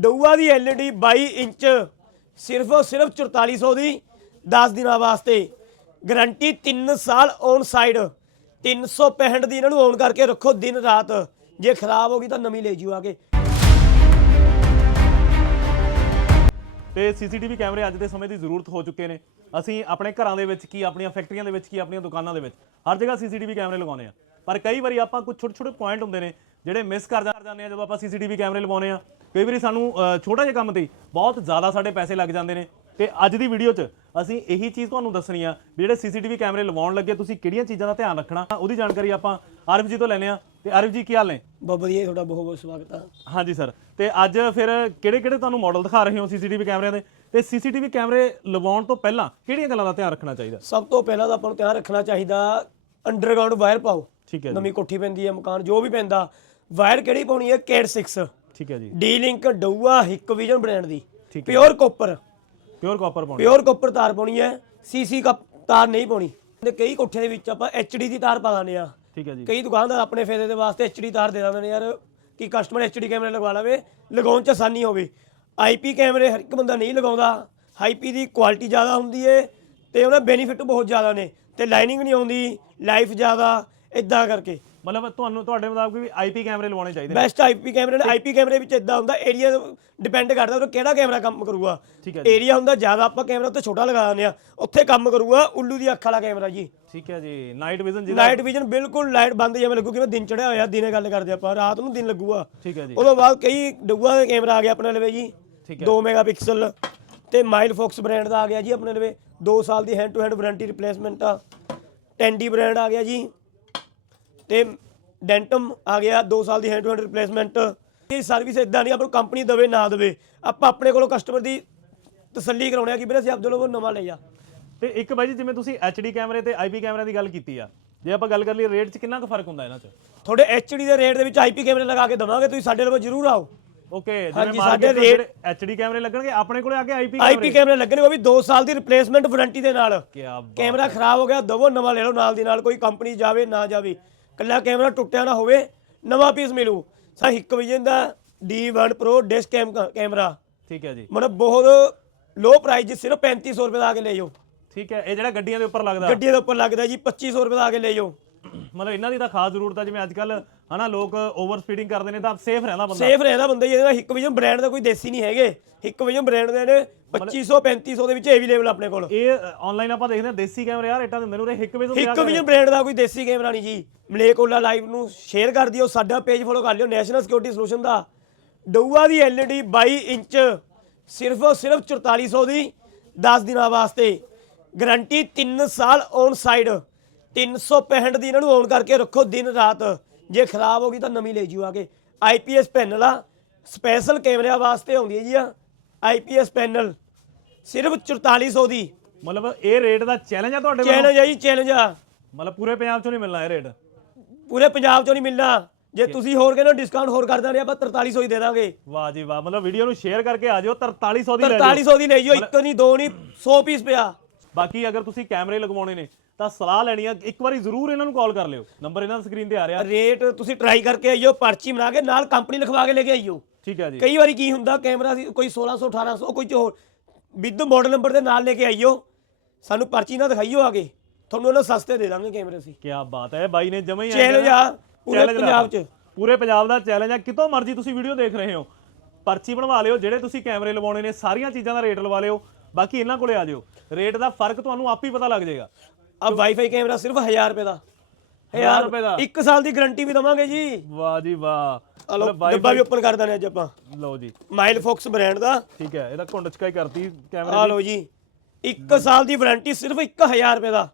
ਡਊਆ ਦੀ LED 22 inch ਸਿਰਫ ਔਰ ਸਿਰਫ 4400 ਦੀ 10 ਦਿਨਾਂ ਵਾਸਤੇ। ਗਾਰੰਟੀ 3 ਸਾਲ ਔਨ ਸਾਈਡ 365 ਦੀ ਇਹਨਾਂ ਨੂੰ ਔਨ ਕਰਕੇ ਰੱਖੋ ਦਿਨ ਰਾਤ। ਜੇ ਖਰਾਬ ਹੋ ਗਈ ਤਾਂ ਨਵੀਂ ਲੈ ਜਿਓ ਆ ਕੇ। ਤੇ ਸੀਸੀਟੀਵੀ ਕੈਮਰੇ ਅੱਜ ਦੇ ਸਮੇਂ ਦੀ ਜ਼ਰੂਰਤ ਹੋ ਚੁੱਕੇ ਨੇ। ਅਸੀਂ ਆਪਣੇ ਘਰਾਂ ਦੇ ਵਿੱਚ ਕੀ, ਆਪਣੀਆਂ ਫੈਕਟਰੀਆਂ ਦੇ ਵਿੱਚ ਕੀ, ਆਪਣੀਆਂ ਦੁਕਾਨਾਂ ਦੇ ਵਿੱਚ ਹਰ ਜਗ੍ਹਾ ਸੀਸੀਟੀਵੀ ਕੈਮਰੇ ਲਗਾਉਂਦੇ ਆ ਪਰ ਕਈ ਵਾਰੀ ਆਪਾਂ ਕੁਝ ਛੋਟੇ ਛੋਟੇ ਪੁਆਇੰਟ ਹੁੰਦੇ ਨੇ, ਜਿਹੜੇ ਮਿਸ ਕਰ ਜਾ- ਜਾਂਦੇ ਆ ਜਦੋਂ ਆਪਾਂ ਸੀਸੀਟੀਵੀ ਕੈਮਰੇ ਲਗਾਉਂਦੇ ਆ ਕਈ ਵਾਰੀ ਸਾਨੂੰ ਛੋਟਾ ਜਿਹਾ ਕੰਮ ਤੇ ਬਹੁਤ ਜ਼ਿਆਦਾ ਸਾਡੇ ਪੈਸੇ ਲੱਗ ਜਾਂਦੇ ਨੇ। ਤੇ ਅੱਜ ਦੀ ਵੀਡੀਓ 'ਚ ਅਸੀਂ ਇਹੀ ਚੀਜ਼ ਤੁਹਾਨੂੰ ਦੱਸਣੀ ਆ ਵੀ ਜਿਹੜੇ ਸੀਸੀਟੀਵੀ ਕੈਮਰੇ ਲਗਾਉਣ ਲੱਗੇ ਤੁਸੀਂ ਕਿਹੜੀਆਂ ਚੀਜ਼ਾਂ ਦਾ ਧਿਆਨ ਰੱਖਣਾ? ਉਹਦੀ ਜਾਣਕਾਰੀ ਆਪਾਂ ਆਰਿਫ ਜੀ ਤੋਂ ਲੈਣੇ ਆ ਤੇ ਆਰਿਫ ਜੀ ਕੀ ਹਾਲ ਨੇ? ਬਹੁਤ ਵਧੀਆ ਤੁਹਾਡਾ ਬਹੁਤ ਬਹੁਤ ਸਵਾਗਤ ਆ। ਹਾਂਜੀ ਸਰ। ਤੇ ਅੱਜ ਫਿਰ ਕਿਹੜੇ ਕਿਹੜੇ ਤੁਹਾਨੂੰ ਮਾਡਲ ਦਿਖਾ ਰਹੇ ਹੋ ਸੀਸੀਟੀਵੀ ਕੈਮਰਿਆਂ ਦੇ? ਤੇ ਸੀਸੀਟੀਵੀ ਕੈਮਰੇ ਲਗਾਉਣ ਤੋਂ ਪਹਿਲਾਂ ਕਿਹੜੀਆਂ ਗੱਲਾਂ ਦਾ ਧਿਆਨ ਰੱਖਣਾ ਚਾਹੀਦਾ? ਸਭ ਤੋਂ ਪਹਿਲਾਂ ਤਾਂ ਆਪਾਂ ਨੂੰ ਧਿਆਨ ਰੱਖਣਾ ਚਾਹੀਦਾ ਅੰਡਰਗਰਾਉਂਡ ਵਾਇਰ ਪਾਓ। ਠੀਕ ਹੈ ਨਵੀਂ ਕੋਠੀ ਪੈਂਦੀ ਹੈ ਮਕਾਨ ਜੋ ਵੀ ਪੈਂਦਾ ਵਾਇਰ ਕਿਹੜੀ ਪਾਉਣੀ ਹੈ? ਕੇਡ 6 ਠੀਕ ਹੈ ਜੀ। ਡੀ ਲਿੰਕ ਡਊਆ ਹਿੱਕ ਵਿਜਨ ਬ੍ਰਾਂਡ ਦੀ। ਠੀਕ ਪਿਓਰ ਕਾਪਰ ਪਿਓਰ ਕਾਪਰ ਪਾਉਣਾ। ਪਿਓਰ ਕਾਪਰ ਤਾਰ ਪਾਉਣੀ ਹੈ। ਸੀਸੀ ਕਪ ਤਾਰ ਨਹੀਂ ਪਾਉਣੀ। ਤੇ ਕਈ ਕੋਠਿਆਂ ਦੇ ਵਿੱਚ ਆਪਾਂ ਐਚਡੀ ਦੀ ਤਾਰ ਪਾ ਦਿੰਦੇ ਆ ਠੀਕ ਹੈ ਜੀ। ਕਈ ਦੁਕਾਨਦਾਰ ਆਪਣੇ ਫਾਇਦੇ ਦੇ ਵਾਸਤੇ ਐਚਡੀ ਤਾਰ ਦੇ ਦਿੰਦੇ ਨੇ ਯਾਰ ਕਿ ਕਸਟਮਰ ਐਚਡੀ ਕੈਮਰੇ ਲਗਵਾ ਲਵੇ ਲਗਾਉਣ 'ਚ ਆਸਾਨੀ ਹੋਵੇ। ਆਈਪੀ ਕੈਮਰੇ ਹਰ ਇੱਕ ਬੰਦਾ ਨਹੀਂ ਲਗਾਉਂਦਾ। ਹਾਈਪੀ ਦੀ ਕੁਆਲਿਟੀ ਜ਼ਿਆਦਾ ਹੁੰਦੀ ਏ ਤੇ ਉਹਦਾ ਬੈਨੀਫਿਟ ਬਹੁਤ ਜ਼ਿਆਦਾ ਨੇ। ਤੇ ਲਾਈਨਿੰਗ ਨਹੀਂ ਆਉਂਦੀ ਲਾਈਫ ਜ਼ਿਆਦਾ ਇਦਾਂ ਕਰਕੇ। ਮਤਲਬ ਤੁਹਾਨੂੰ ਤੁਹਾਡੇ ਮੁਤਾਬਕ ਵੀ ਆਈਪੀ ਕੈਮਰੇ ਲਵਾਉਣੇ ਚਾਹੀਦੇ ਨੇ? ਬੈਸਟ ਆਈਪੀ ਕੈਮਰੇ ਨੇ ਆਈਪੀ ਕੈਮਰੇ ਵਿੱਚ ਇਦਾਂ ਹੁੰਦਾ ਏਰੀਆ ਡਿਪੈਂਡ ਕਰਦਾ ਉਹ ਕਿਹੜਾ ਕੈਮਰਾ ਕੰਮ ਕਰੂਗਾ। ਠੀਕ ਹੈ ਏਰੀਆ ਹੁੰਦਾ ਜ਼ਿਆਦਾ ਆਪਾਂ ਕੈਮਰਾ ਉੱਤੇ ਛੋਟਾ ਲਗਾ ਦਿੰਦੇ ਆ ਉੱਥੇ ਕੰਮ ਕਰੂਗਾ ਉੱਲੂ ਦੀ ਅੱਖ ਵਾਲਾ ਕੈਮਰਾ ਜੀ। ਠੀਕ ਹੈ ਜੀ ਨਾਈਟ ਵਿਜ਼ਨ ਜਿਹਦਾ ਲਾਈਟ ਵਿਜ਼ਨ ਬਿਲਕੁਲ ਲਾਈਟ ਬੰਦ ਜਿਵੇਂ ਲੱਗੂ ਕਿਵੇਂ ਦਿਨ ਚੜਿਆ ਹੋਇਆ ਦਿਨੇ ਗੱਲ ਕਰਦੇ ਆਪਾਂ ਰਾਤ ਨੂੰ ਦਿਨ ਲੱਗੂਗਾ। ਠੀਕ ਹੈ ਜੀ। ਉਦੋਂ ਬਾਅਦ ਕਈ ਡੱਗੂਆਂ ਦੇ ਕੈਮਰਾ ਆ ਗਿਆ ਆਪਣੇ ਲਵੇ ਜੀ ਠੀਕ ਹੈ। 2 ਮੈਗਾਪਿਕਸਲ ਤੇ ਮਾਈਲ ਫੋਕਸ ਬ੍ਰਾਂਡ ਦਾ ਆ ਗਿਆ ਜੀ ਆਪਣੇ ਲਵੇ 2 ਸਾਲ ਦੀ hand to hand warranty replacement ਆ ਟੈਂਡੀ ਬ੍ਰਾਂਡ ਆ ਗਿਆ ਜੀ। ਤੇ ਡੈਂਟਮ ਆ ਗਿਆ 2 ਸਾਲ ਦੀ ਹੈਂਡ ਟੂ ਹੈਂਡ ਰਿਪਲੇਸਮੈਂਟ ਇਹ ਸਰਵਿਸ ਇਦਾਂ ਨਹੀਂ ਆਪਾਂ ਨੂੰ ਕੰਪਨੀ ਦੇਵੇ ਨਾ ਦੇਵੇ ਆਪਾਂ ਆਪਣੇ ਕੋਲੋਂ ਕਸਟਮਰ ਦੀ ਤਸੱਲੀ ਕਰਾਉਣੀ ਆ ਕਿ ਵੀਰੇ ਅਸੀਂ ਆਪਦੇ ਲੋਕੋ ਨਵਾਂ ਲੈ ਜਾ ਤੇ ਇੱਕ ਬਾਈ ਜੀ ਜਿਵੇਂ ਤੁਸੀਂ ਐਚਡੀ ਕੈਮਰੇ ਤੇ ਆਈਪੀ ਕੈਮਰਿਆਂ ਦੀ ਗੱਲ ਕੀਤੀ ਆ ਜੇ ਆਪਾਂ ਗੱਲ ਕਰ ਲਈਏ ਰੇਟ 'ਚ ਕਿੰਨਾ ਕੁ ਫ਼ਰਕ ਹੁੰਦਾ ਇਹਨਾਂ 'ਚ? ਤੁਹਾਡੇ ਐਚਡੀ ਦੇ ਰੇਟ ਦੇ ਵਿੱਚ ਆਈਪੀ ਕੈਮਰੇ ਲਗਾ ਕੇ ਦਵਾਂਗੇ ਤੁਸੀਂ ਸਾਡੇ ਕੋਲ ਜ਼ਰੂਰ ਆਓ। ਓਕੇ ਜਿਵੇਂ ਮਾਰਕੀਟ ਸਾਡੇ ਦੇ ਜਿਹੜੇ ਐਚਡੀ ਕੈਮਰੇ ਲੱਗਣਗੇ ਆਪਣੇ ਕੋਲੇ ਆ ਕੇ ਆਈਪੀ ਆਈਪੀ ਕੈਮਰੇ ਲੱਗਣੇ ਉਹ ਵੀ 2 ਸਾਲ ਦੀ ਰਿਪਲੇਸਮੈਂਟ ਵਾਰੰਟੀ ਦੇ ਨਾਲ। ਕੀ ਕੈਮਰਾ ਖਰਾਬ ਹੋ ਗਿਆ ਦਵੋ ਨਵਾਂ ਲੈ ਲਓ ਨਾਲ ਦੀ ਨਾਲ ਕੋਈ ਕੰਪਨੀ ਜਾਵੇ ਨਾ ਜਾਵੇ। ਕੱਲਾ ਕੈਮਰਾ ਟੁੱਟਿਆ ਨਾ ਹੋਵੇ ਨਵਾਂ ਪੀਸ ਮਿਲੂ। ਸਾ ਹਿੱਕ ਵਿਜਨ ਦਾ D1 Pro disc cam camera. ਠੀਕ ਹੈ ਜੀ। ਮਤਲਬ ਬਹੁਤ ਲੋ ਪ੍ਰਾਈਸ ਸਿਰਫ 3500 ਰੁਪਏ ਦਾ ਆ ਕੇ ਲੈ ਜਾਓ। ਠੀਕ ਹੈ ਇਹ ਜਿਹੜਾ ਗੱਡੀਆਂ ਦੇ ਉੱਪਰ ਲੱਗਦਾ। ਗੱਡੀ ਦੇ ਉੱਪਰ ਲੱਗਦਾ ਜੀ 2500 ਰੁਪਏ ਦਾ ਆ ਕੇ ਲੈ ਜਾਓ। ਮਤਲਬ ਇਹਨਾਂ ਦੀ ਤਾਂ ਖਾਸ ਜ਼ਰੂਰਤ ਆ ਜਿਵੇਂ ਅੱਜ ਕੱਲ ਹਨਾ ਲੋਕ ਓਵਰ ਸਪੀਡਿੰਗ ਕਰਦੇ ਨੇ ਤਾਂ ਸੇਫ ਰਹਿੰਦਾ ਬੰਦਾ। ਸੇਫ ਰਹਿੰਦਾ ਬੰਦਾ ਜੀ ਇਹਦਾ ਹਿੱਕ ਵਿਜਨ ਬ੍ਰਾਂਡ ਦਾ ਕੋਈ ਦੇਸੀ ਨਹੀਂ ਹੈਗੇ। ਹਿੱਕ ਵਿਜਨ ਬ੍ਰਾਂਡ ਦੇ ਨੇ 2500 3500 ਦੇ ਵਿੱਚ ਅਵੇਲੇਬਲ ਆਪਣੇ ਕੋਲ। ਇਹ ਆਨਲਾਈਨ ਆਪਾਂ ਦੇਖਦੇ ਹਾਂ ਦੇਸੀ ਕੈਮਰੇ ਯਾਰ ਰੇਟਾਂ ਦਿੰਦੇ ਨੇ ਉਹਦੇ ਹਿੱਕ ਵਿੱਚ ਹਿੱਕ ਵਿਜਨ ਬ੍ਰਾਂਡ ਦਾ ਕੋਈ ਦੇਸੀ ਕੈਮਰਾ ਨਹੀਂ ਜੀ। ਮਲੇਕੋਲਾ ਲਾਈਵ ਨੂੰ ਸ਼ੇਅਰ ਕਰ ਦਿਓ ਸਾਡਾ ਪੇਜ ਫੋਲੋ ਕਰ ਲਿਓ ਨੈਸ਼ਨਲ ਸਿਕਿਉਰਿਟੀ ਸੋਲੂਸ਼ਨ ਦਾ। ਡਊਆ ਦੀ LED 22 ਇੰਚ ਸਿਰਫ ਸਿਰਫ 4400 ਦੀ 10 ਦਿਨਾਂ ਵਾਸਤੇ। ਗਾਰੰਟੀ 3 ਸਾਲ ਔਨ ਸਾਈਡ 365 ਦੀ ਇਹਨਾਂ ਨੂੰ ਔਨ ਕਰਕੇ ਰੱਖੋ ਦਿਨ ਰਾਤ। ਜੇ ਖਰਾਬ ਹੋ ਗਈ ਤਾਂ ਨਵੀਂ ਲੈ ਜਿਓ ਆ ਕੇ। ਆਈਪੀਐਸ ਪੈਨਲ ਆ ਸਪੈਸ਼ਲ ਕੈਮਰਿਆਂ ਵਾਸਤੇ ਆਉਂਦੀ ਹੈ ਜੀ ਆ ਆਈਪੀਐਸ ਪੈਨਲ। ਸਿਰਫ 4400 ਦੀ। ਮਤਲਬ ਇਹ ਰੇਟ ਦਾ ਚੈਲੰਜ ਆ ਤੁਹਾਡੇ ਵੱਲੋਂ? ਚੈਲੰਜ ਆ ਜੀ ਚੈਲੰਜ ਆ। ਮਤਲਬ ਪੂਰੇ ਪੰਜਾਬ 'ਚੋਂ ਨਹੀਂ ਮਿਲਣਾ ਇਹ ਰੇਟ ਪੂਰੇ ਪੰਜਾਬ ਚੋਂ ਨਹੀਂ ਮਿਲਣਾ। ਜੇ ਤੁਸੀਂ ਹੋਰ ਕਹਿੰਦੇ ਡਿਸਕਾਊਂਟ ਹੋਰ ਕਰ ਦਾਂਗੇ ਆਪਾਂ 4300 ਹੀ ਦੇ ਦਾਂਗੇ। ਵਾਹ ਜੀ ਵਾਹ ਮਤਲਬ ਵੀਡੀਓ ਨੂੰ ਸ਼ੇਅਰ ਕਰਕੇ ਆ ਜਾਓ 4300 ਦੀ ਲੈ ਜਾਓ। 4300 ਦੀ ਲਈ ਜਾਓ ਇੱਕ ਨਹੀਂ ਦੋ ਨਹੀਂ 100 ਪੀਸ ਪਿਆ। ਬਾਕੀ ਅਗਰ ਤੁਸੀਂ ਕੈਮਰੇ ਲਗਵਾਉਣੇ ਨੇ ਤਾਂ ਸਲਾਹ ਲੈਣੀ ਆ ਇੱਕ ਵਾਰੀ ਜ਼ਰੂਰ ਇਹਨਾਂ ਨੂੰ ਕਾਲ ਕਰ ਲਿਓ। ਨੰਬਰ ਇਹਨਾਂ ਦੀ ਸਕਰੀਨ ਤੇ ਆ ਰਿਹਾ। ਰੇਟ ਤੁਸੀਂ ਟਰਾਈ ਕਰਕੇ ਆਈਓ ਪਰਚੀ ਬਣਾ ਕੇ ਨਾਲ ਕੰਪਨੀ ਲਿਖਵਾ ਕੇ ਲੈ ਕੇ ਆਈਓ। ਠੀਕ ਹੈ ਜੀ। ਕਈ ਵਾਰੀ ਕੀ ਹੁੰਦਾ ਕੈਮਰਾ ਸੀ ਕੋਈ 1600 1800 ਕੋਈ ਹੋਰ ਵਿਦ ਮਾਡਲ ਨੰਬਰ ਦੇ ਨਾਲ ਲੈ ਕੇ ਆਈਓ। ਸਾਨੂੰ ਪਰਚੀ ਨਾ ਦਿਖਾਈਓ ਆਗੇ। ਤੁਹਾਨੂੰ ਉਹਨਾਂ ਸਸਤੇ ਦੇ ਦਾਂਗੇ ਕੈਮਰੇ ਅਸੀਂ। ਕੀ ਬਾਤ ਹੈ ਬਾਈ ਨੇ ਜਮਾ ਹੀ ਚੈਲੰਜ ਆ ਪੂਰੇ ਪੰਜਾਬ। 'ਚ। ਪੂਰੇ ਪੰਜਾਬ ਦਾ ਚੈਲੰਜ ਆ। ਕਿਤੋਂ ਮਰਜ਼ੀ ਤੁਸੀਂ ਵੀਡੀਓ ਦੇਖ ਰਹੇ ਹੋ। ਪਰਚੀ ਬਣਵਾ ਲਿਓ ਜਿਹੜੇ ਤੁਸੀਂ ਕੈਮਰੇ ਲਵਾਉਣੇ ਨੇ ਸਾਰੀਆਂ ਚੀਜ਼ਾਂ ਦਾ ਰੇਟ ਲਵਾ ਲਿਓ। ਬਾਕੀ ਇਹਨਾਂ ਕੋਲੇ ਆ ਜਿਓ। ਰੇਟ ਦਾ ਫ਼ਰਕ ਤੁਹਾਨੂੰ ਆਪ ਹੀ ਪਤਾ ਲੱਗ ਜਾਏਗਾ। ਆ ਵਾਈਫਾਈ ਕੈਮਰਾ ਸਿਰਫ 1000 ਰੁਪਏ ਦਾ। 1000 ਰੁਪਏ ਦਾ? 1 ਸਾਲ ਦੀ ਗਾਰੰਟੀ ਵੀ ਦਵਾਂਗੇ ਜੀ। ਵਾਹ ਜੀ ਵਾਹ। ਡੱਬਾ ਵੀ ਓਪਨ ਕਰ ਦਾਂਗੇ ਅੱਜ ਆਪਾਂ। ਲਓ ਜੀ। ਮਾਈਲ ਫੋਕਸ ਬ੍ਰਾਂਡ ਦਾ। ਠੀਕ ਹੈ ਇਹਦਾ ਘੁੰਡ ਚਕਾਈ ਕਰਤੀ ਕੈਮਰੇ ਆ ਲਓ ਜੀ। 1 ਸਾਲ ਦੀ ਵਾਰੰਟੀ ਸਿਰਫ 1000 ਰੁਪਏ ਦਾ।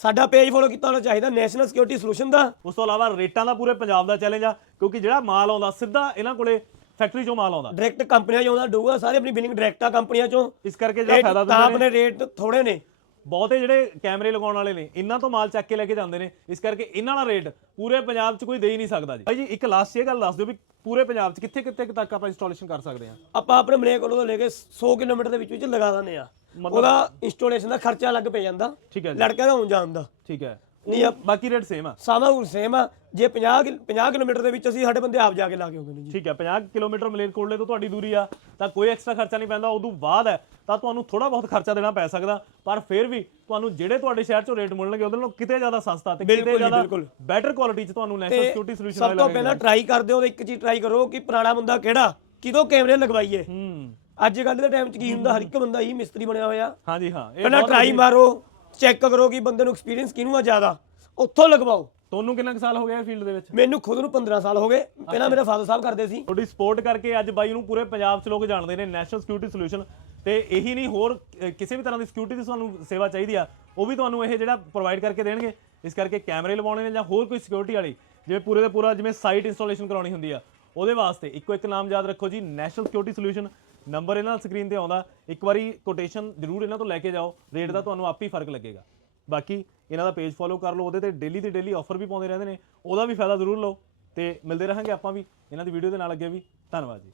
ਸਾਡਾ ਪੇਜ ਫੋਲੋ ਕੀਤਾ ਹੋਣਾ ਚਾਹੀਦਾ ਨੈਸ਼ਨਲ ਸਿਕਿਉਰਿਟੀ ਸੋਲੂਸ਼ਨ ਦਾ। ਉਸ ਤੋਂ ਇਲਾਵਾ ਰੇਟਾਂ ਦਾ ਪੂਰੇ ਪੰਜਾਬ ਦਾ ਚੈਲੰਜ ਆ ਕਿਉਂਕਿ ਜਿਹੜਾ ਮਾਲ ਆਉਂਦਾ ਸਿੱਧਾ ਇਹਨਾਂ ਕੋਲੇ ਫੈਕਟਰੀ ਚੋਂ ਮਾਲ ਆਉਂਦਾ। ਡਾਇਰੈਕਟ ਕੰਪਨੀਆਂ 'ਚ ਆਉਂਦਾ ਡੂਗਾ ਸਾਰੇ ਆਪਣੀ ਬਿਲਿੰਗ ਡਾਇਰੈਕਟ ਆ ਕੰਪਨੀਆਂ 'ਚੋਂ। ਇਸ ਕਰਕੇ ਜਿਹੜਾ ਫਾਇਦਾ ਦਿੰਦੇ ਨੇ। ਆਪਣੇ ਰੇਟ ਥੋੜੇ ਨੇ। ਬਹੁਤੇ ਜਿਹੜੇ ਕੈਮਰੇ ਲਗਾਉਣ ਵਾਲੇ ਨੇ ਇਹਨਾਂ ਤੋਂ ਮਾਲ ਚੱਕ ਕੇ ਲੈ ਕੇ ਜਾਂਦੇ ਨੇ। ਇਸ ਕਰਕੇ ਇਹਨਾਂ ਦਾ ਰੇਟ ਪੂਰੇ ਪੰਜਾਬ 'ਚ ਕੋਈ ਦੇ ਹੀ ਨਹੀਂ ਸਕਦਾ ਜੀ। ਭਾਈ ਜੀ ਇੱਕ ਲਾਸਟ ਇਹ ਗੱਲ ਦੱਸ ਦਿਓ ਵੀ ਪੂਰੇ ਪੰਜਾਬ 'ਚ ਕਿੱਥੇ ਕਿੱਥੇ ਤੱਕ ਆਪਾਂ ਇੰਸਟਾਲੇਸ਼ਨ ਕਰ ਸਕਦੇ ਹਾਂ? ਆਪਾਂ ਆਪਣੇ ਮਲੇ ਕੋਲੋਂ ਲੈ ਕੇ 100 ਕਿਲੋਮੀਟਰ ਦੇ ਵਿੱਚ ਵਿੱਚ ਲਗਾ ਦਿੰਦੇ ਆ ਉਹਦਾ ਇੰਸਟਾਲੇਸ਼ਨ ਦਾ ਖਰਚਾ ਲੱਗ ਪੈ ਜਾਂਦਾ। ਠੀਕ ਹੈ ਜੀ। ਲੜਕਾ ਦਾ ਹੋਣ ਜਾਣ ਦਾ। ਠੀਕ ਹੈ। ਨਹੀਂ ਆ ਬਾਕੀ ਰੇਟ ਸੇਮ ਆ। ਸਾਮਾ ਹੁਣ ਸੇਮ ਆ। ਜੇ 50 ਕਿਲ- 50 ਕਿਲੋਮੀਟਰ ਦੇ ਵਿੱਚ ਅਸੀਂ ਸਾਡੇ ਬੰਦੇ ਆਪ ਜਾ ਕੇ ਲਾ ਕੇ ਆਉਂਦੇ ਨੇ ਜੀ। ਠੀਕ ਹੈ 50 ਕਿਲੋਮੀਟਰ ਮਲੇਰਕੋਟਲੇ ਤੋਂ ਤੁਹਾਡੀ ਦੂਰੀ ਆ। ਤਾਂ ਕੋਈ ਐਕਸਟਰਾ ਖਰਚਾ ਨਹੀਂ ਪੈਂਦਾ ਉਦੋਂ ਬਾਅਦ ਹੈ। ਤਾਂ ਤੁਹਾਨੂੰ ਥੋੜਾ ਬਹੁਤ ਖਰਚਾ ਦੇਣਾ ਪੈ ਸਕਦਾ ਪਰ ਫਿਰ ਵੀ ਤੁਹਾਨੂੰ ਜਿਹੜੇ ਤੁਹਾਡੇ ਸ਼ਹਿਰ ਚੋਂ ਰੇਟ ਮਿਲਣਗੇ ਉਹਦੇ ਨਾਲੋਂ ਕਿਤੇ ਜ਼ਿਆਦਾ ਸਸਤਾ ਤੇ ਕਿਤੇ ਜ਼ਿਆਦਾ। ਬੈਟਰ ਕੁਆਲਿਟੀ ਚ ਤੁਹਾਨੂੰ ਨੈਸ਼ਨਲ ਸਿਕਿਉਰਿਟੀ ਸੋਲੂਸ਼ਨ ਸਭ ਤੋਂ ਪਹਿਲਾਂ ਟਰਾਈ ਕਰਦੇ ਹੋ ਤਾਂ ਇੱਕ ਚੀਜ਼ ਟਰਾਈ ਕਰੋ ਕਿ ਪੁਰਾਣਾ ਬੰਦਾ ਕਿਹੜਾ ਕਿਦੋਂ ਕੈਮਰੇ ਲਗਵਾਈਏ। ਹੂੰ। ਅੱਜ ਕੱਲ੍ਹ ਦੇ ਟਾਈਮ 'ਚ ਕੀ ਹੁੰਦਾ ਹਰ ਇੱਕ ਬੰਦਾ ਹੀ ਮਿਸਤਰੀ ਬਣਿਆ ਹੋਇਆ। ਹਾਂਜੀ ਹਾਂ ਪਹਿਲਾਂ ਟਰਾਈ ਮਾਰੋ। ਚੈੱਕ ਕਰੋ ਕਿ ਬੰਦੇ ਨੂੰ ਐਕਸਪੀਰੀਅੰਸ ਕਿਹਨੂੰ ਆ ਜ਼ਿਆਦਾ। ਉੱਥੋਂ ਲਗਵਾਓ। ਤੁਹਾਨੂੰ ਕਿੰਨਾ ਕੁ ਸਾਲ ਹੋ ਗਿਆ ਫੀਲਡ ਦੇ ਵਿੱਚ? ਮੈਨੂੰ ਖੁਦ ਨੂੰ 15 ਸਾਲ ਹੋ ਗਏ। ਪਹਿਲਾਂ ਮੇਰੇ ਫਾਦਰ ਸਾਹਿਬ ਕਰਦੇ ਸੀ। ਤੁਹਾਡੀ ਸਪੋਰਟ ਕਰਕੇ ਅੱਜ ਬਾਈ ਨੂੰ ਪੂਰੇ ਪੰਜਾਬ 'ਚ ਲੋਕ ਜਾਣਦੇ ਨੇ ਨੈਸ਼ਨਲ ਸਿਕਿਉਰਿਟੀ ਸੋਲੂਸ਼ਨ ਤੇ ਇਹੀ ਨਹੀਂ ਹੋਰ ਕਿਸੇ ਵੀ ਤਰ੍ਹਾਂ ਦੀ ਸਿਕਿਉਰਿਟੀ ਦੀ ਤੁਹਾਨੂੰ ਸੇਵਾ ਚਾਹੀਦੀ ਆ ਉਹ ਵੀ ਤੁਹਾਨੂੰ ਇਹ ਜਿਹੜਾ ਪ੍ਰੋਵਾਈਡ ਕਰਕੇ ਦੇਣਗੇ। ਇਸ ਕਰਕੇ ਕੈਮਰੇ ਲਵਾਉਣੇ ਨੇ ਜਾਂ ਹੋਰ ਕੋਈ ਸਿਕਿਉਰਿਟੀ ਵਾਲੀ ਜਿਵੇਂ ਪੂਰੇ ਦਾ ਪੂਰਾ ਜਿਵੇਂ ਸਾਈਟ ਇੰਸਟਾਲੇਸ਼ਨ ਕਰਾਉਣੀ ਹੁੰਦੀ ਆ ਉਹਦੇ ਵਾਸਤੇ ਇੱਕੋ ਇੱਕ ਨਾਮ ਯਾਦ ਰੱਖੋ ਜੀ ਨੈਸ਼ਨਲ ਸਿਕਿਉਰਿਟੀ ਸੋਲੂਸ਼ਨ ਨੰਬਰ ਇਹਨਾਂ ਨਾਲ ਸਕਰੀਨ ਤੇ ਆਉਂਦਾ। ਇੱਕ ਵਾਰੀ ਕੋਟੇਸ਼ਨ ਜ਼ਰੂਰ ਇਹਨਾਂ ਤੋਂ ਲੈ ਕੇ ਜਾਓ। ਰੇਟ ਦਾ ਤੁਹਾਨੂੰ ਆਪ ਹੀ ਫ਼ਰਕ ਲੱਗੇਗਾ। ਬਾਕੀ ਇਹਨਾਂ ਦਾ ਪੇਜ ਫੋਲੋ ਕਰ ਲਓ। ਉਹਦੇ ਤੇ ਡੇਲੀ ਦੀ ਡੇਲੀ ਆਫਰ ਵੀ ਪਾਉਂਦੇ ਰਹਿੰਦੇ ਨੇ। ਉਹਦਾ ਵੀ ਫਾਇਦਾ ਜ਼ਰੂਰ ਲਓ। ਤੇ ਮਿਲਦੇ ਰਹਾਂਗੇ ਆਪਾਂ ਵੀ। ਇਹਨਾਂ ਦੀ ਵੀਡੀਓ ਦੇ ਨਾਲ ਅੱਗੇ ਵੀ। ਧੰਨਵਾਦ ਜੀ।